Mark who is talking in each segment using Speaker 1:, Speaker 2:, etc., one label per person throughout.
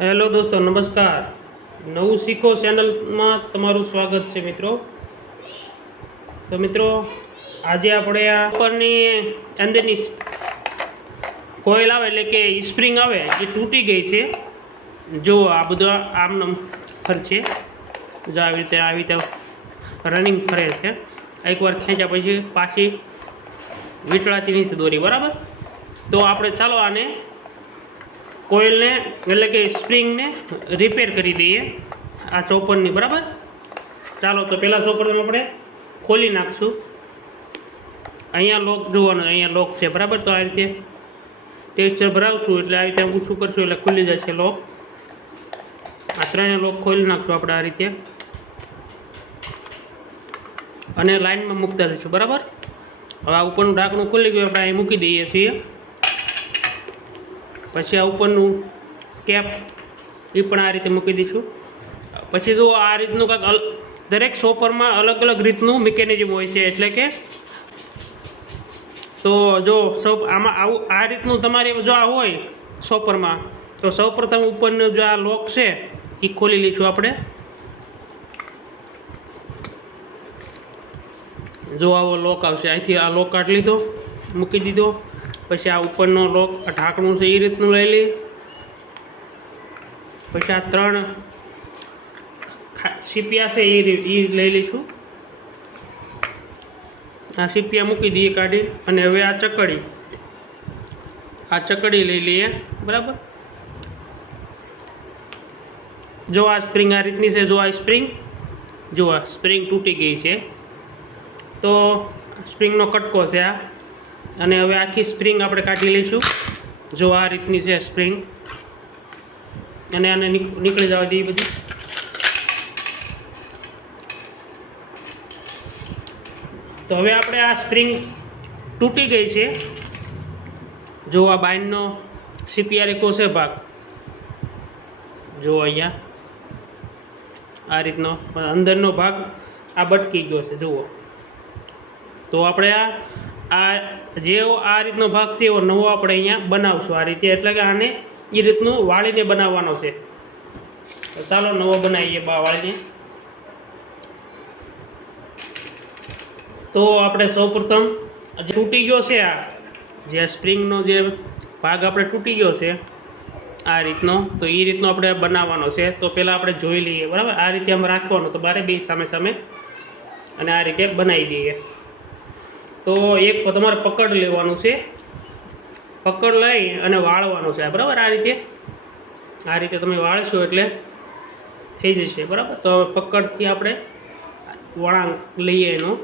Speaker 1: Hello દોસ્તો, નમસ્કાર. નવું શીખો ચેનલમાં તમારું સ્વાગત છે મિત્રો. તો મિત્રો, આજે આપણે આ ઉપરની અંદરની કોઇલ આવે એટલે કે સ્પ્રિંગ આવે, એ તૂટી ગઈ છે. જો આ બધું આમ નામ ફરશે જો આવી રીતે આવી રીતે રનિંગ ફરે છે. એકવાર ખેંચ્યા પછી પાછી વીંટળાતી નથી દોરી, બરાબર? તો આપણે ચાલો આને કોઇલને એટલે કે સ્પ્રિંગને રિપેર કરી દઈએ આ ચોપરની બરાબર? ચાલો, તો પહેલાં ચોપરને આપણે ખોલી નાખશું. અહીંયા લોક જોવાનું, અહીંયા લોક છે, બરાબર? તો આ રીતે ટેસ્ટર ભરાવશું, એટલે આ રીતે ઊંચું કરશું, એટલે ખુલી જશે લોક આ ત્રણેય લોક ખોલી નાખશું આપણે આ રીતે. અને લાઇનમાં મૂકતા જઈશું, બરાબર? હવે આ ઉપરનું ઢાંકણું ખુલી ગયું, આપણે અહીં મૂકી દઈએ છીએ. પછી આ ઉપરનું કેપ એ પણ આ રીતે મૂકી દઈશું. પછી જો આ રીતનું કાંઈક દરેક શોપરમાં અલગ અલગ રીતનું મિકેનિઝમ હોય છે એટલે કે તો જો સૌ, આમાં આવું, આ રીતનું તમારે જો આ હોય શોપરમાં તો સૌપ્રથમ ઉપરનું જો આ લોક છે એ ખોલી લઈશું આપણે. જો આવો લોક આવશે. અહીંથી આ લોક કાઢી લીધો, મૂકી દીધો. પછી આ ઉપરનો લોક ઢાંકણું છે, એ રીતનું લઈ લઈ. પછી આ ત્રણ સીપિયા છે, એ એ લઈ લઈશું. આ સીપિયા મૂકી દઈએ કાઢી અને હવે આ ચકડી. આ ચકડી લઈ લઈએ, બરાબર? જો આ સ્પ્રિંગ આ રીતની છે, જો આ સ્પ્રિંગ, જો આ સ્પ્રિંગ તૂટી ગઈ છે. તો સ્પ્રિંગનો કટકો છે આ. અને હવે આખી સ્પ્રિંગ આપણે કાઢી લઈશું. જો આ રીતની છે સ્પ્રિંગ અને આને નીકળી જવા દઈએ બધી. તો હવે આપણે આ સ્પ્રિંગ તૂટી ગઈ છે. જો આ બાઇનનો સીપીઆર એકો છે ભાગ. જો અહીંયા. આ રીતનો, અંદરનો ભાગ આ બટકી ગયો છે, જુઓ. તો આપણે આ આ જેવો આ રીતનો ભાગ છે, એવો નવો આપણે અહીંયા બનાવશું. આ રીતે એટલે કે આને એ રીતનું વાળીને બનાવવાનો છે. ચાલો નવો બનાવીએ બા વાળીને. તો આપણે સૌપ્રથમ જે તૂટી ગયો છે આ, જે સ્પ્રિંગનો જે ભાગ આપણે તૂટી ગયો છે, આ રીતનો, તો એ રીતનો આપણે બનાવવાનો છે. તો પહેલાં આપણે જોઈ લઈએ, બરાબર? આ રીતે આમ રાખવાનું, તો બારે બે સામે સામે, અને આ રીતે બનાવી દઈએ. તો એક તમારે પકડ લેવાનું છે. પકડ લઈ અને વાળવાનું છે. બરાબર? આ રીતે. આ રીતે તમે વાળશો એટલે થઈ જશે. બરાબર? તો હવે પકડથી આપણે વળાંક લઈએ એનો.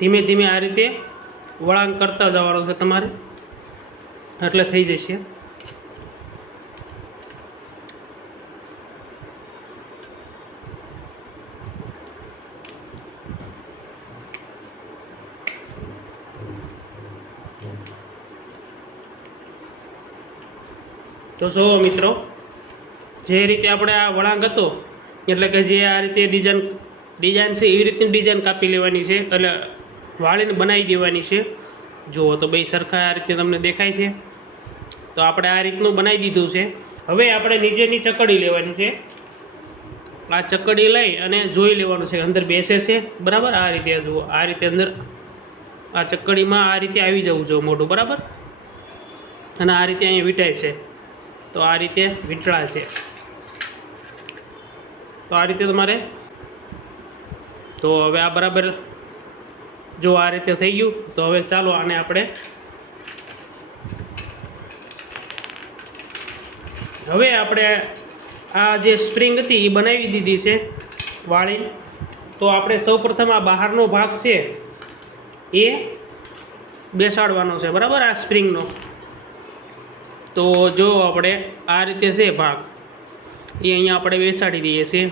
Speaker 1: ધીમે ધીમે આ રીતે વળાંક કરતા જવાનું છે તમારે. એટલે થઈ જશે. તો જુઓ મિત્રો, જે રીતે આપણે આ વળાંક હતો, એટલે કે જે આ રીતે ડિઝાઇન ડિઝાઇન છે, એવી રીતની ડિઝાઇન કાપી લેવાની છે, એટલે વાળીને બનાવી દેવાની છે. જુઓ તો ભાઈ સરખા આ રીતે તમને દેખાય છે. તો આપણે આ રીતનું બનાવી દીધું છે. હવે આપણે નીચેની ચકડી લેવાની છે. આ ચકડી લઈ અને જોઈ લેવાનું છે અંદર બેસે છે. બરાબર? આ રીતે જુઓ, આ રીતે અંદર આ ચકડીમાં આ રીતે આવી જવું જોઈએ મોઢું, બરાબર? અને આ રીતે અહીંયા વીંટાય છે. તો આ રીતે વીંટળા છે. તો આ રીતે તમારે તો હવે આ બરાબર જો આ રીતે થઈ ગયું, તો હવે ચાલો આને આપણે હવે આપણે આ જે સ્પ્રિંગ હતી એ બનાવી દીધી છે વાળી. તો આપણે સૌપ્રથમ આ બહારનો ભાગ છે એ બેસાડવાનો છે, બરાબર? આ સ્પ્રિંગનો. તો જો આપણે આ રીતે છે ભાગ, એ અહીંયા આપણે બેસાડી દઈએ છીએ.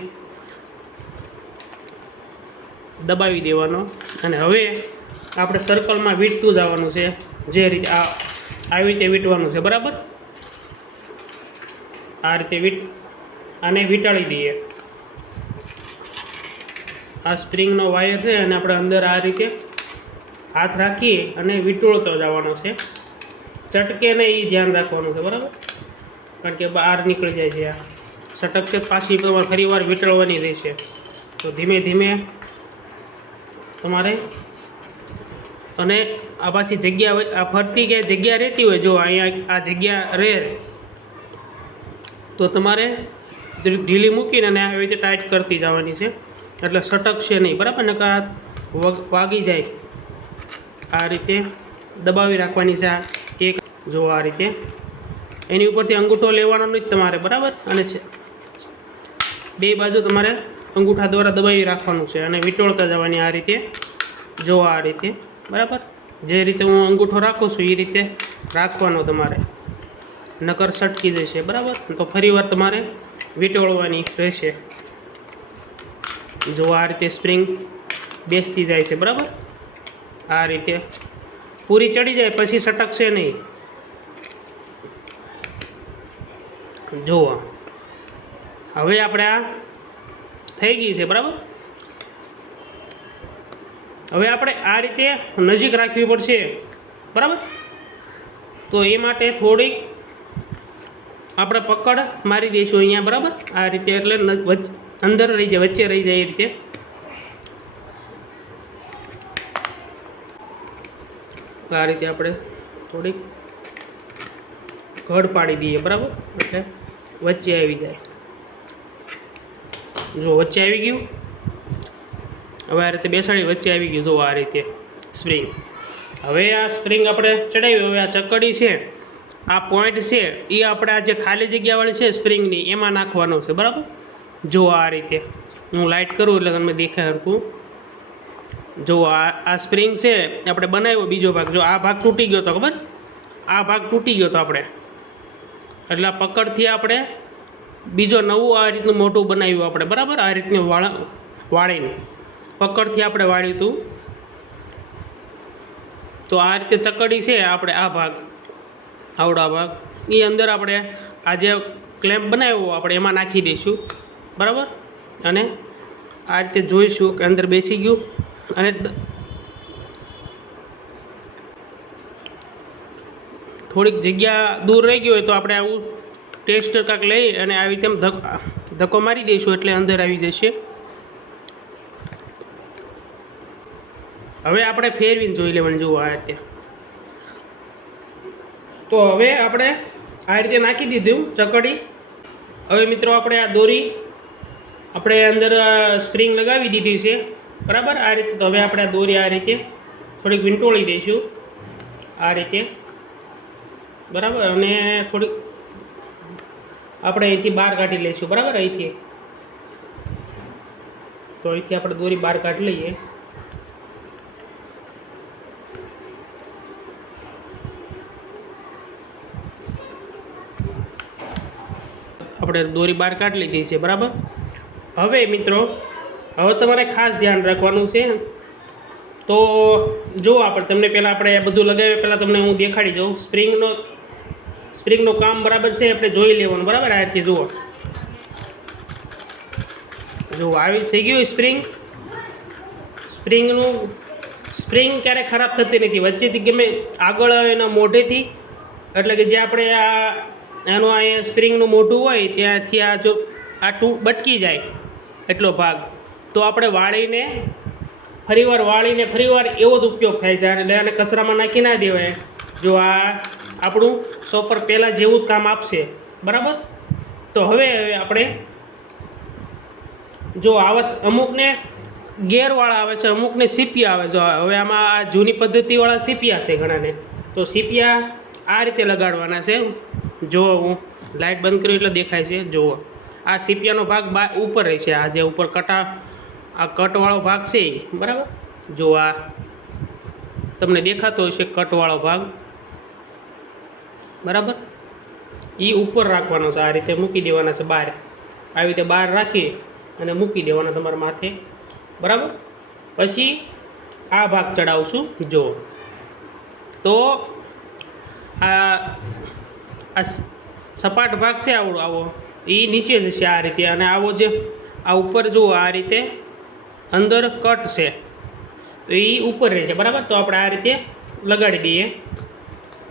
Speaker 1: દબાવી દેવાનો અને હવે આપણે સર્કલમાં વીંટતું જવાનું છે, જે રીતે આ, આવી રીતે વીંટવાનું છે, બરાબર? આ રીતે વીંટ, આને વીંટાળી દઈએ. આ સ્પ્રિંગનો વાયર છે અને આપણે અંદર આ રીતે હાથ રાખીએ અને વીંટોળતો જવાનો છે. ચટકે નહીં એ ધ્યાન રાખવાનું છે, બરાબર? કારણ કે બહાર નીકળી જાય છે આ. સટકશે પાછી તમારે ફરી વાર વીંટળવાની રહેશે. તો ધીમે ધીમે તમારે અને આ પાછી જગ્યા હોય- આ ફરતી કે જગ્યા રહેતી હોય, જો અહીંયા આ જગ્યા રહે, તો તમારે ઢીલી મૂકીને અને આવી રીતે ટાઈટ કરતી જવાની છે. એટલે સટકશે નહીં, બરાબર? નકર વાગી જાય. આ રીતે દબાવી રાખવાની છે આ જો આ રીતે. એની ઉપરથી અંગૂઠો લેવાનો નહીં તમારે, બરાબર? અને છે. બે બાજુ તમારે અંગૂઠા દ્વારા દબાવી રાખવાનું છે અને વીંટોળતા જવાની આ રીતે. જો આ રીતે, બરાબર? જે રીતે હું અંગૂઠો રાખું છું, એ રીતે રાખવાનો તમારે. નકર સટકી જશે, બરાબર? તો ફરીવાર તમારે વીંટોળવાની રહેશે. જો આ રીતે સ્પ્રિંગ બેસતી જાય છે, બરાબર? આ રીતે. પૂરી ચડી જાય, પછી સટકશે નહીં. જુઓ. હવે આપણે આ થઈ ગઈ છે, બરાબર? હવે આપણે આ રીતે નજીક રાખવી પડશે, બરાબર? તો એ માટે થોડીક આપણે પકડ મારી દઈશું અહીંયા, બરાબર? આ રીતે એટલે અંદર રહી જાય, વચ્ચે રહી જાય એ રીતે. આ રીતે આપણે થોડીક ઘડ પાડી દઈએ, બરાબર? એટલે વચ્ચે આવી જાય. જો વચ્ચે આવી ગયું. હવે આ રીતે બેસાડી વચ્ચે આવી ગયું. જો આ રીતે સ્પ્રિંગ હવે આ સ્પ્રિંગ આપણે ચડાવી, હવે આ ચકડી છે. આ પોઈન્ટ છે. એ આપણે આ જે ખાલી જગ્યાવાળી છે સ્પ્રિંગની એમાં નાખવાનો છે. બરાબર? જો આ રીતે. હું લાઇટ કરું એટલે તમને દેખાય હરખું. જો આ આ સ્પ્રિંગ છે આપણે બનાવ્યો બીજો ભાગ. જો આ ભાગ તૂટી ગયો તો ખબર? આ ભાગ તૂટી ગયો તો આપણે. એટલે આ પકડથી આપણે બીજો નવું આ રીતનું મોટું બનાવ્યું આપણે, બરાબર? આ રીતનું વાળ, વાળીને. પકડથી આપણે વાળ્યું હતું તો આ રીતે ચકડી છે આપણે આ ભાગ, આવડા ભાગ. એ અંદર આપણે આ જે ક્લેમ્પ બનાવ્યો આપણે એમાં નાખી દઈશું, બરાબર? અને આ રીતે જોઈશું કે અંદર બેસી ગયું. અને થોડીક જગ્યા દૂર રહી ગઈ હોય તો આપણે આવું ટેસ્ટ કાંક લઈ અને આવી રીતે આમ ધક ધક્કો મારી દઈશું એટલે અંદર આવી જશે. હવે આપણે ફેરવીને જોઈ લેવાની, જુઓ આ રીતે. તો હવે આપણે આ રીતે નાખી દીધું ચકડી. હવે મિત્રો આપણે આ દોરી આપણે અંદર સ્પ્રિંગ લગાવી દીધી છે. બરાબર? આ રીતે તો હવે આપણે આ દોરી આ રીતે થોડીક વીંટોળી દઈશું. આ રીતે. બરાબર? અને થોડી આપણે અહીંથી બહાર કાઢી લઈશું, બરાબર? અહીંથી. તો અહીંથી આપણે દોરી બહાર કાઢી લઈએ. આપણે દોરી બહાર કાઢી લીધી છે, બરાબર? હવે મિત્રો, હવે તમારે ખાસ ધ્યાન રાખવાનું છે. તો જો આપણે, તમને પહેલાં આપણે બધું લગાવ્યા પહેલાં તમને હું દેખાડી દઉં. સ્પ્રિંગનો સ્પ્રિંગનું કામ બરાબર છે, આપણે જોઈ લેવાનું, બરાબર? આ રીતે જુઓ. જો આવી થઈ ગયું સ્પ્રિંગ. સ્પ્રિંગનું, સ્પ્રિંગ ક્યારેય ખરાબ થતી નથી. વચ્ચેથી ગમે આગળ આવે એના મોઢેથી. એટલે કે જે આપણે આ એનું અહીંયા સ્પ્રિંગનું મોઢું હોય, ત્યાંથી આ જો આ ટુ બટકી જાય એટલો ભાગ. તો આપણે વાળીને, ફરીવાર વાળીને ફરીવાર એવો જ ઉપયોગ થાય છે. એટલે આને કચરામાં નાખી ના દેવાય. જો આ આપણું સોપર પહેલાં જેવું જ કામ આપશે. બરાબર? તો હવે આપણે જો આવત અમુકને ગેરવાળા આવે છે, અમુકને સીપિયા આવે છે. હવે આમાં આ જૂની પદ્ધતિવાળા સીપિયા છે ઘણાને. તો સીપિયા આ રીતે લગાડવાના છે. જુઓ હું લાઇટ બંધ કર્યું એટલે દેખાય છે. જુઓ. આ સીપિયાનો ભાગ બા, ઉપર રહે છે. આ જે ઉપર કટા, આ કટવાળો ભાગ છે બરાબર? જો આ તમને દેખાતો હશે કટવાળો ભાગ. બરાબર? એ ઉપર રાખવાનો છે, આ રીતે મૂકી દેવાના છે બહાર આવી રીતે બહાર રાખી અને મૂકી દેવાના તમારા માથે. બરાબર? પછી આ ભાગ ચડાવશું, જો. તો આ આ સપાટ ભાગ છે આવડો, આવો. એ નીચે જશે આ રીતે અને આવો જે, આ ઉપર જુઓ, આ રીતે અંદર કટ છે. તો એ ઉપર રહેશે, બરાબર? તો આપણે આ રીતે લગાડી દઈએ.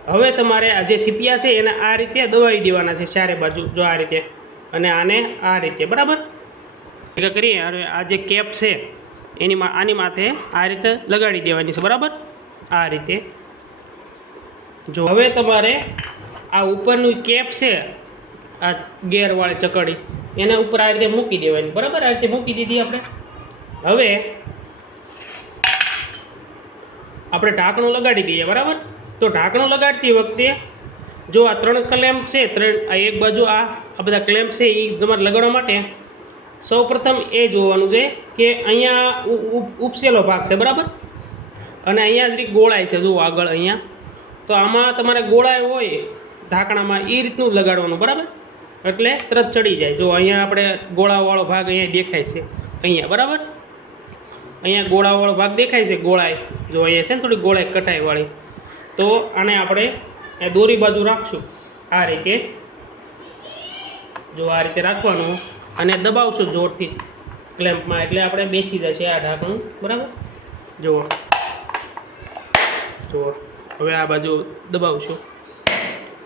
Speaker 1: હવે તમારે આ જે સીપિયા છે એને આ રીતે દબાવી દેવાના છે ચારે બાજુ, જો આ રીતે. અને આને આ રીતે, બરાબર? ભેગા કરીએ, હવે આ જે કેપ છે, એની આની માથે આ રીતે લગાડી દેવાની છે, બરાબર? આ રીતે. જો હવે તમારે આ ઉપરનું કેપ છે, આ ગેરવાળી ચકડી, એના ઉપર આ રીતે મૂકી દેવાની, બરાબર? આ રીતે મૂકી દીધી આપણે. હવે આપણે ઢાંકણું લગાડી દઈએ, બરાબર? તો ઢાંકણું લગાડતી વખતે જો આ ત્રણ ક્લેમ્પ છે, ત્રણ આ એક બાજુ આ આ બધા ક્લેમ્પ છે એ તમારે લગાડવા માટે સૌ પ્રથમ એ જોવાનું છે કે અહીંયા ઉપસેલો ભાગ છે, બરાબર? અને અહીંયા જરી ગોળાય છે જુઓ આગળ અહીંયા. તો આમાં તમારે ગોળાઈ હોય ઢાંકણામાં એ રીતનું લગાડવાનું, બરાબર? એટલે તરત ચડી જાય. જો અહીંયા આપણે ગોળાવાળો ભાગ અહીંયા દેખાય છે, અહીંયા, બરાબર? અહીંયા ગોળાવાળો ભાગ દેખાય છે ગોળાઈ જો અહીંયા છે ને થોડી ગોળાઈ કટાઈવાળી તો આને આપણે દોરી બાજુ રાખશું. આ રીતે. જો આ રીતે રાખવાનું અને દબાવશું જોરથી ક્લેમ્પમાં, એટલે આપણે બેસી જશે આ ઢાંકણું, બરાબર? જુઓ. જુઓ. હવે આ બાજુ દબાવશું.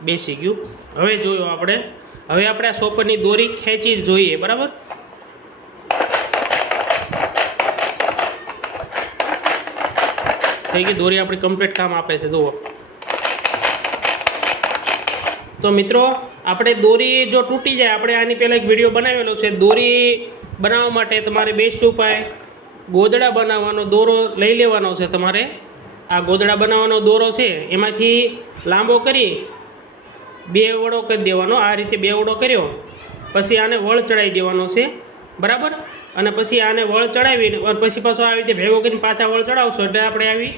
Speaker 1: બેસી ગયું. હવે જોયો આપણે. હવે આપણે આ સોપરની દોરી ખેંચી જોઈએ, બરાબર? થઈ ગઈ દોરી આપણી કમ્પ્લીટ કામ આપે છે, જુઓ. તો મિત્રો, આપણે દોરી જો તૂટી જાય, આપણે આની પહેલાં એક વીડિયો બનાવેલો છે. દોરી બનાવવા માટે તમારે બેસ્ટ ઉપાય ગોદડા બનાવવાનો દોરો લઈ લેવાનો છે તમારે. આ ગોદડા બનાવવાનો દોરો છે, એમાંથી લાંબો કરી બે વડો કરી દેવાનો. આ રીતે બે વડો કર્યો. પછી આને વળ ચડાવી દેવાનો છે. બરાબર? અને પછી આને વળ ચડાવીને પછી પાછો આવી રીતે ભેગો કરીને પાછા વળ ચડાવશો એટલે આપણે આવી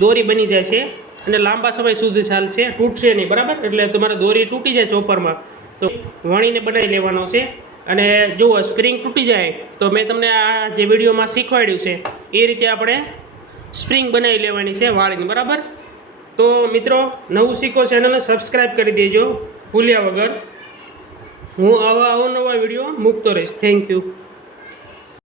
Speaker 1: દોરી બની જાય છે અને લાંબા સમય સુધી ચાલશે, તૂટશે નહીં, બરાબર? એટલે તમારે દોરી તૂટી જાય ચોપરમાં. તો વણીને બનાવી લેવાનો છે. અને જુઓ, સ્પ્રિંગ તૂટી જાય. તો મેં તમને આ જે વિડીયોમાં શીખવાડ્યું છે, એ રીતે આપણે સ્પ્રિંગ બનાવી લેવાની છે વાળીની, બરાબર? તો મિત્રો, નવું શીખો ચેનલને સબસ્ક્રાઈબ કરી દેજો. ભૂલ્યા વગર હું આવા અવનવા વીડિયો મૂકતો રહીશ. Thank you